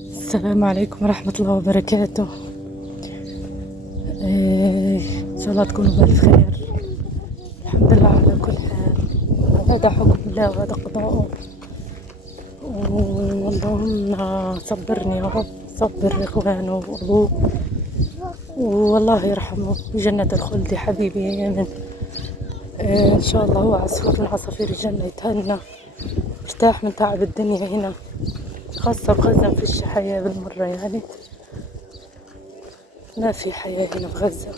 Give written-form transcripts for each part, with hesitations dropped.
السلام عليكم ورحمة الله وبركاته. إن شاء الله تكونوا بألف خير. الحمد لله على كل حال، هذا حكم الله وهذا قضاءه، واللهم صبرني يا رب، صبر إخوانه وأبوه، والله يرحمه جنة الخلد حبيبي يا يمن. إن شاء الله هو عصفور من عصافير الجنة، يتهنى يرتاح من تعب الدنيا هنا، خاصة بغزة مفيش حياة بالمرة، يعني ما في حياة هنا بغزة.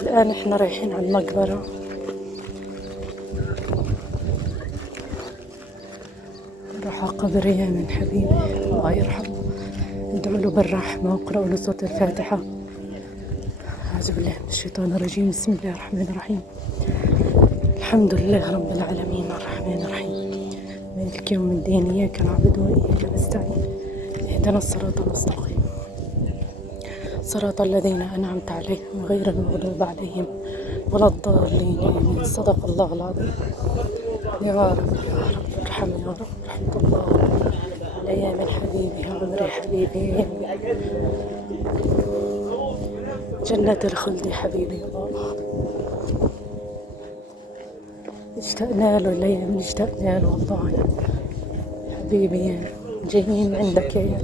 الآن احنا رايحين على المقبرة، نروح على قبر يامن حبيبي الله يرحمه، ندعو له بالرحمة واقرأوا له سورة الفاتحة. أعوذ بالله من الشيطان الرجيم، بسم الله الرحمن الرحيم. الحمد لله رب العالمين الرحمن الرحيم مالك يوم الدين، إياك نعبد وإياك نستعين، اهدنا الصراط المستقيم صراط الذين أنعمت عليهم غير المغضوب عليهم ولا الضالين آمين. صدق الله العظيم. يا رب ارحم يا رب، رحمة الله على يامن حبيبي يا عمري حبيبي، جنة الخلد حبيبي يا بابا. اشتقنا له الأيام، اشتقنا له والله حبيبي، جايين عندك يا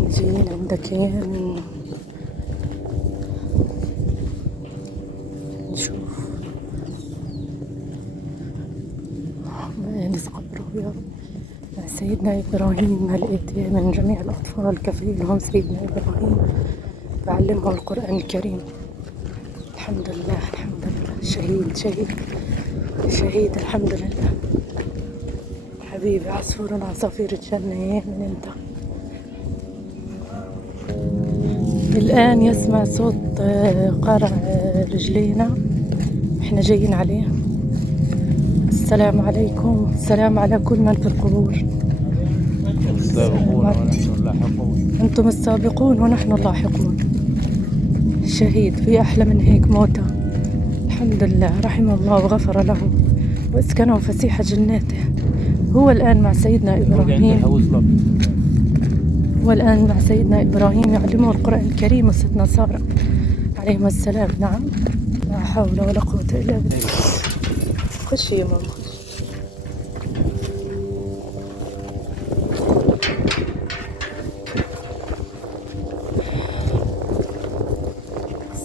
جايين عندك يا نشوف ما ينس قبره يا رب. مع سيدنا إبراهيم لقيت من جميع الأطفال كفيلهم سيدنا إبراهيم، بعلمهم القرآن الكريم. الحمد لله الحمد لله، شهيد شهيد شهيد الحمد لله حبيبي، عصفور من عصافير الجنة من انت. الآن يسمع صوت قرع رجلينا، احنا جايين عليه. السلام عليكم، السلام على كل من في القبور. انتم السابقون ونحن اللاحقون. الشهيد في أحلى من هيك موتى، الحمد لله رحمه الله وغفر له واسكنه فسيح جناته. هو الآن مع سيدنا إبراهيم، والآن مع سيدنا إبراهيم يعلمه القرآن الكريم وستنا سارة عليهما السلام. نعم، لا حول ولا قوة إلا بالله. خشي يا ماما.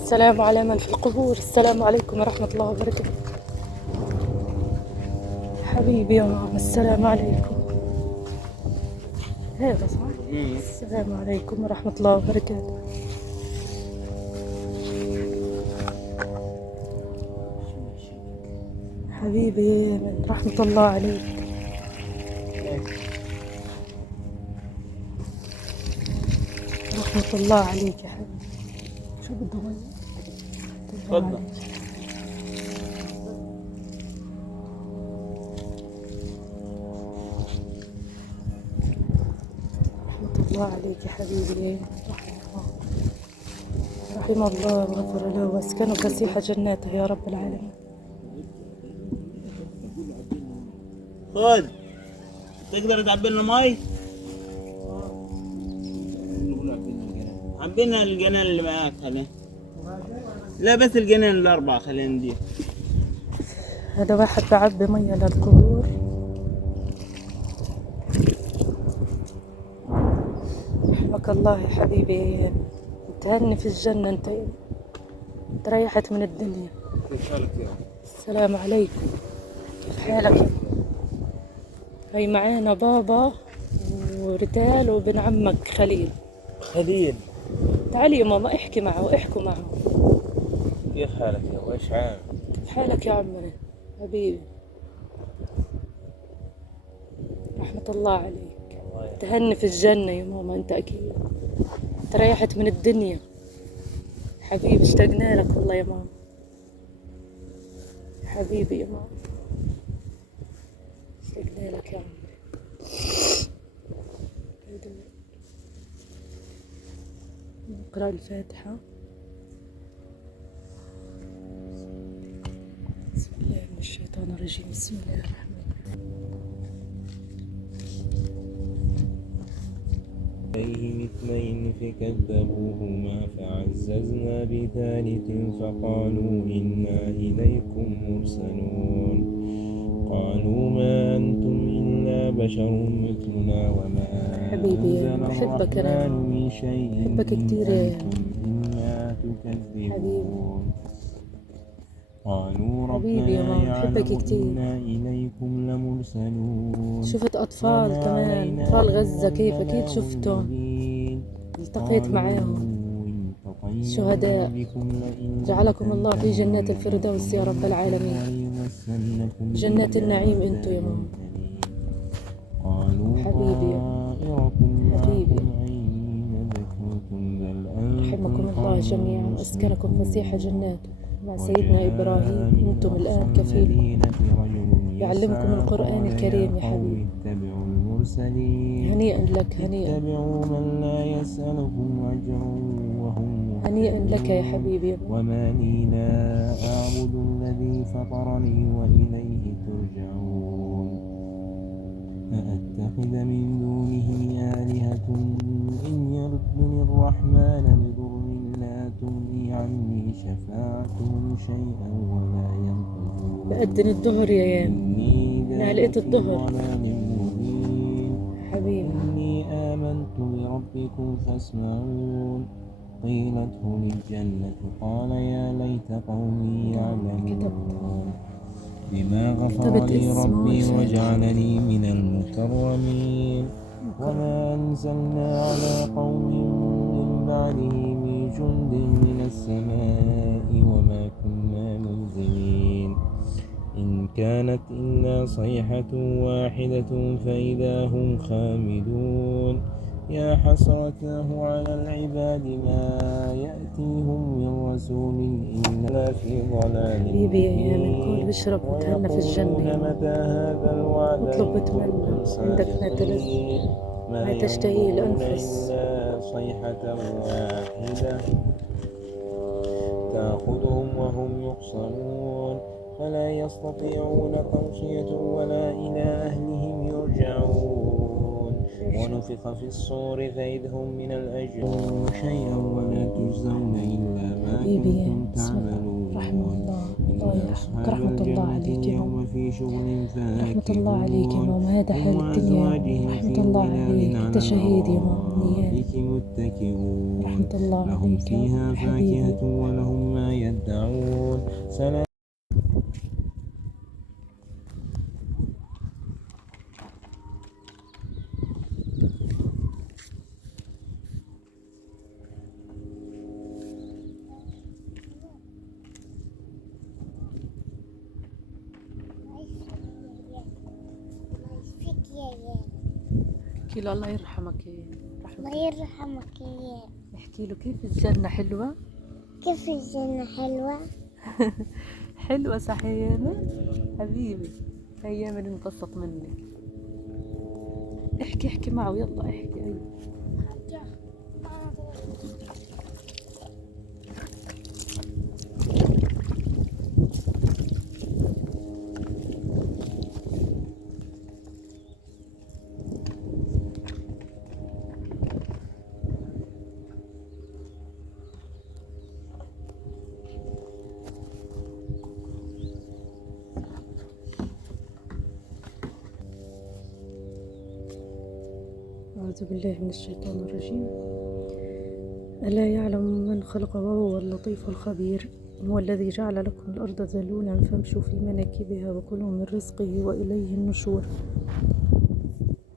السلام على من في القبور، السلام عليكم ورحمة الله وبركاته حبيبي يا ماما. السلام عليكم، هذا صح؟ السلام عليكم ورحمة الله وبركاته. حبيبي رحمة الله عليك، رحمة الله عليك يا حبيبي. شو بده مية؟ تفضل. رحمة الله عليك يا حبيبي، رحمه الله وغفر له واسكنه فسيح جناته يا رب العالمين. خد، تقدر تعبي لنا مي؟ عبينا الجنان اللي معاك خليه. لا بس الجنان الأربعة خلينا ندير. هذا واحد بعبي مية للقبور. رحمك الله يا حبيبي، تهني في الجنة انت تريحت من الدنيا. كيف حالك يا؟ السلام عليكم، كيف حالك؟ هي معانا بابا ورتال وابن عمك خليل. خليل، تعالي يا ماما احكي معه، احكوا معه. كيف حالك يا ويش عام؟ كيف حالك يا عمي حبيبي؟ رحمة الله عليك، تهني في الجنة يا ماما انت اكيد تريحت من الدنيا حبيبي، اشتقنا لك والله يا ماما حبيبي يا ماما، اشتقنا لك يا عمي. نقرأ الفاتحة. الشيطان الرجيم. بسم الله الرحمن عليهم اثنين فكذبوهما فعززنا بثالث فقالوا إنا إليكم مرسلون قالوا ما أنتم إلا بشر مثلنا وما حبيبي، أنزل بحبك أنا، الرحمن من شيء بحبك كتير يا أنتم إلا تكذبون قالوا حبيبي يا ربنا ماما، بحبك يعلم كتير. إنا إليكم لمرسلون شفت أطفال وما كمان، علينا أطفال إلا غزة كيف، أكيد البلاغ شفتهم، المبين التقيت معاهم. الشهداء شهداء جعلكم الله في جنات الفردوس يا رب العالمين، جنات النعيم انتو يا ماما. حبيبي حبيبي، رحمكم الله جميعا وأسكنكم فسيح جناته مع سيدنا إبراهيم. انتم الآن كفيلكم، يعلمكم القرآن الكريم يا حبيبي. هنيئا لك، هنيئا من لا يسألكم أجرا وهم هنيئا لك يا حبيبي. وما لي لا أعبد الذي فطرني وإليه ترجعون أأتخذ من دونه آلهة إن يردني الرحمن بضر لا تغني عني شفاعتهم شيئا ولا ينقذون بأذن الظهر يا يام، نعلقة الظهر حبيبي. إني آمنت بربكم فاسمعون قيل ادخل الجنة قال يا ليت قومي يعلمون بما غفر لي ربي وجعلني من المكرمين وما أنزلنا على قوم من بعده من جند من السماء وما كنا منزلين إن كانت إلا صيحة واحدة فإذا هم خامدون يا حسرته على العباد ما يأتيهم من رسول إلا في ضلال حبيبي يا يامن، كل بشرب وتهنى في الجنة، متى هذا الوعد اطلب وتمنى، عندك ما تشتهي الأنفس. صيحة واحدة تأخذهم وهم يحصرون فلا يستطيعون توصية ولا إلى أهلهم يرجعون ونفخ في الصور فإذ هم من الأجر شيئا ولا تجزون إلا ما كنتم تعملون الله يرحمك، رحمة الله عليك يا ماما، في شغل رحمة الله عليك يا ماما، هذا حال الدنيا، رحمة الله عليك، أنت شهيد يا ماما، متكئون رحمة الله لهم عليك فيها حبيبي. فاكهة ولهم ما يدعون سلام. احكي له الله يرحمك يا الله يرحمك يا احكي له كيف الجنة حلوة. كيف الجنة حلوة. حلوة صح يا يامن حبيبي، هي يامن انبسط منك. احكي معه، يلا احكي. أيوة. أعوذ بالله من الشيطان الرجيم. ألا يعلم من خلق وهو اللطيف الخبير. هو الذي جعل لكم الأرض ذلولا فامشوا في مناكبها وكلوا من رزقه وإليه النشور.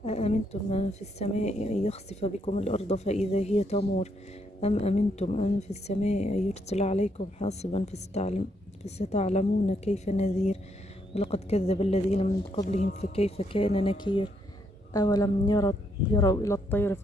أأمنتم من في السماء أن يخسف بكم الأرض فإذا هي تمور أم أمنتم أن في السماء أن يرسل عليكم حاصبا فستعلمون كيف نذير. ولقد كذب الذين من قبلهم فكيف كان نكير. أولم يروا إلى الطير